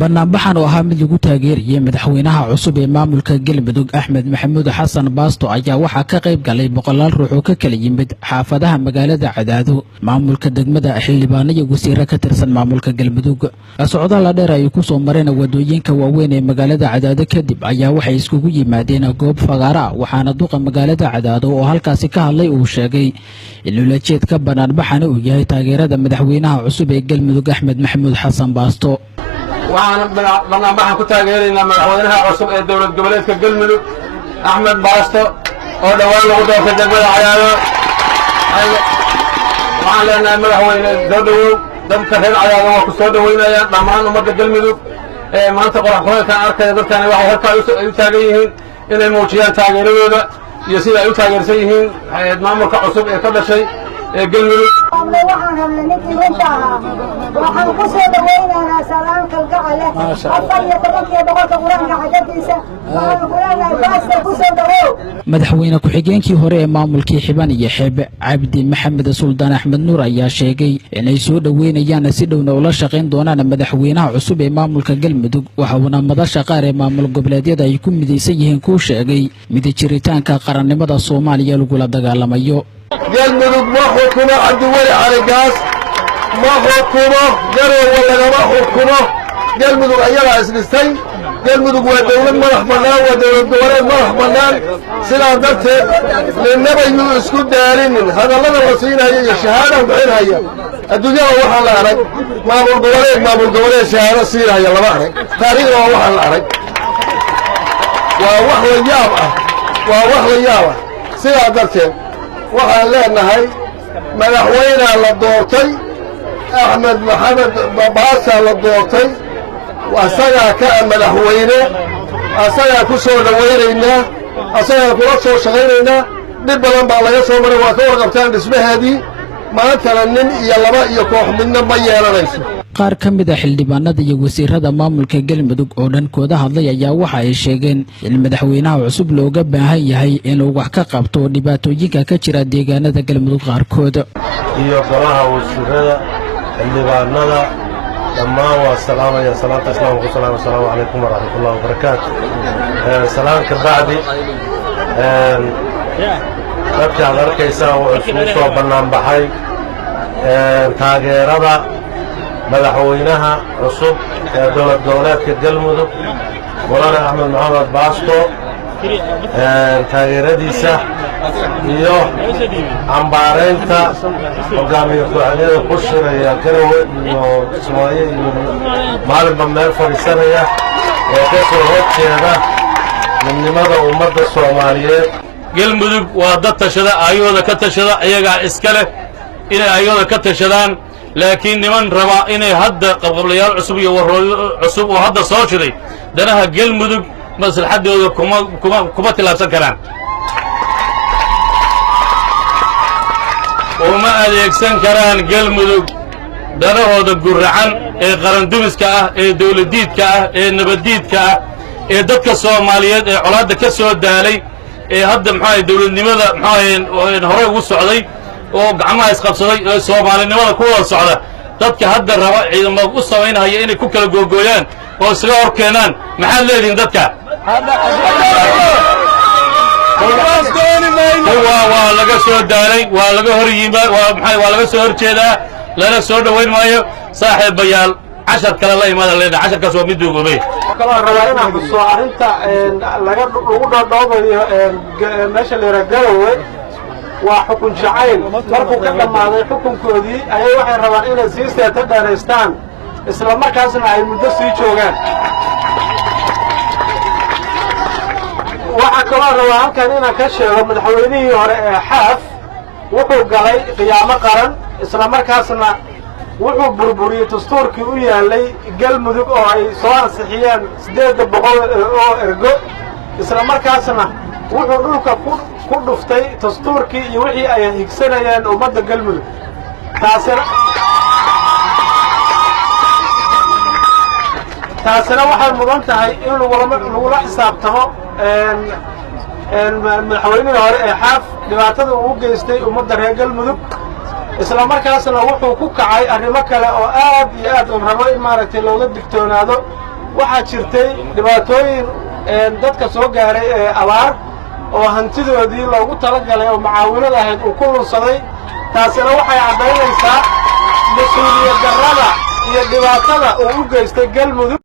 barnaamijkan oo ahaa mid lagu taageerayay madaxweynaha cusub ee maamulka Galmudug Axmed Maxamuud Xasan Baasto ayaa waxaa ka qayb galay boqolaal ruux oo ka kala yimid xaafadaha magaalada Cadaado maamulka degmada xildhibaan iyo wasiirro ka tirsan maamulka Galmudug socdaal dheer ay ku soo mareen wadooyinka waaweyn ee magaalada Cadaado kadib ayaa waxay iskugu yimaadeen goob fagaara waxaana duqa magaalada Cadaado oo halkaasi ka hadlay uu sheegay in ulajeedka barnaamijkan uu yahay taageerada madaxweynaha cusub ee Galmudug Axmed Maxamuud Xasan Baasto waxaan barnaamijkan ku taageeraynaa madaxweynaha cusub ee dowlad goboleedka Galmudug Axmed Baasto oo dhawaan lagu doortay degmada Cadaado waxaan leenahay madaxweyne soo dhawow dadka reer Cadaado waa ku soo dhaweynayaan dhammaan ummadda Galmudug ee maanta qoraxooyinkan arkaya dadkani waxay halkaa u taagan yihiin inay muujiyaan taageeradooda iyo sida ay u taageersan yihiin maamulka cusub ee ka dhashay Galmudug waxaan rabnay ninkii inta ahaa waxaan ku soo dhaweynaynaa salaamka gacale afar iyo tobankii boqolka quraanka xajadiisa waxaan ku leenahay Baasto ku soo dhawow madaxweyne ku-xigeenkii hore ee maamulkii Xibaan iyo Xeeb Cabdi Maxamed Suldaan Axmed Nuur ayaa sheegay inay soo dhaweynayaan si dhowna ula shaqeyn doonaan madaxweynaha cusub ee maamulka Galmudug waxaana madasha qaar ee maamul goboleedyada ay ku midaysan yihiin ku sheegay mid jiritaanka qarannimada Soomaaliya lagu la dagaalamayo Galmudug ma xukumo Cabdiweli Caligaas ma xukumo garowe lagama xukumo Galmudug ayagaa isdhistay Galmudug waa dawlad madax bannaan waa dawlad goboleed madax bannaan sidaa darteed ninaba yuu isku daarinin hadallada la siinaya iyo shahaada bixinaya adduunyada waxaa la arag maamul goboleed shahaado siinaya lama arag taariikhda waa waxaa la arag waa wax la yaab ah sidaa darteed waxaan leenahay madaxweynea la doortay Axmed Maxamed Baasto la doortay asagaa ka madaxweyne asagaa ku soo dhaweynaynaa asagaa kula soo shaqaynaynaa dhib badan baa laga soo maray waa ka warqabtaan dhismaheedii maantana nin iyo laba iyo koox midna ma yeelanayso qaar ka mid ah xildhibaanada iyo wasiirada maamulka Galmudug oo dhankooda hadlay ayaa waxa ay sheegeen in madaxweynaha cusub looga baahan yahay inuu wax ka qabto dhibaatooyinka ka jira deegaanada Galmudug qaarkood iyo golaha wasiirada xildhibaanada dhammaan waa salaamaya salaanta islaamka salaamu calaykum wa rahmatullahi wa barakaatuh salaamka bacdi dadka aad arkaysaa wuxuu isugu soo bannaan baxay taageerada madaxweynaha cusub ee dowlad goboleedka Galmudug mudane Axmed Maxamed Baasto taageeradiisa iyo cambaaraynta hogaamiye ku-xigeenada ku shiraya garowe iyo Kismaayo iyo maalinba meel fadhiisanaya ee ka soo horjeeda midnimada ummadda Soomaaliyeed Galmudug waa dad tashada ayooda ka tashada iyagaa iska leh inay ayooda ka tashadaan laakiin niman raba inay hadda qabqablayaal cusub iyo warooyo cusub oo hadda soo shiday danaha Galmudug maslaxadooda kuma tilaabsan karaan uma adeegsan karaan Galmudug danahooda guracan ee qarandumiska ah ee dawladiidka ah ee nabadiidka ah ee dadka Soomaaliyeed ee colaadda ka soo daalay ee hadda dawladnimada hore ugu socday oo gacmaha isqabsaday ee Soomaalinimada ku wada socda dadka hadda raba ciidamada u sameynaya inay ku kala googooyaan oo isaga hor keenaan maxaad leediin dadka waa laga soo daalay waa laga hor yimaad waa laga soo horjeedaa lana soo dhaweyn maayo saaxiibayaal cashar kale la imaada leena casharkaas waa mid duugoobay kala rabaa inaan ku soo arinta lagu dhoodhoobayo meesha la Garowe waa xukun jacayl markuu ka dhamaaday xukunkoodii ayay waxay rabaan inay sii seeta dheeraystaan isla markaasna ay muddo sii joogaan waxa kaloo rabaa halkan inaan ka sheego madaxweynihii hore ee Xaaf wuxuu galay qiyaamo qaran isla markaasna wuxuu burburiyay dastuurkii u yaalay Galmudug oo ay soo ansixiyeen 800 oo ergo isla markaasna wuxuu dhulka ku dhuftay dastuurkii iyo wixii ay higsanayeen ummadda Galmudug taasina waxay mudan tahay in lagula xisaabtamo madaxweynihii hore ee Xaaf dhibaatada uu geystay ummadda reer Galmudug isla markaasna wuxuu ku kacay arrimo kale oo aad iyo aad un rabo in maaragtay looga digtoonaado waxaa jirtay dhibaatooyin dadka soo gaaray ee abaar oo hantidoodii loogu talagalay oo macaawinada ahayd uu ku lunsaday taasina waxay caddaynaysaa mas-uuliyad darrada iyo dhibaatada uu u geystay galmudug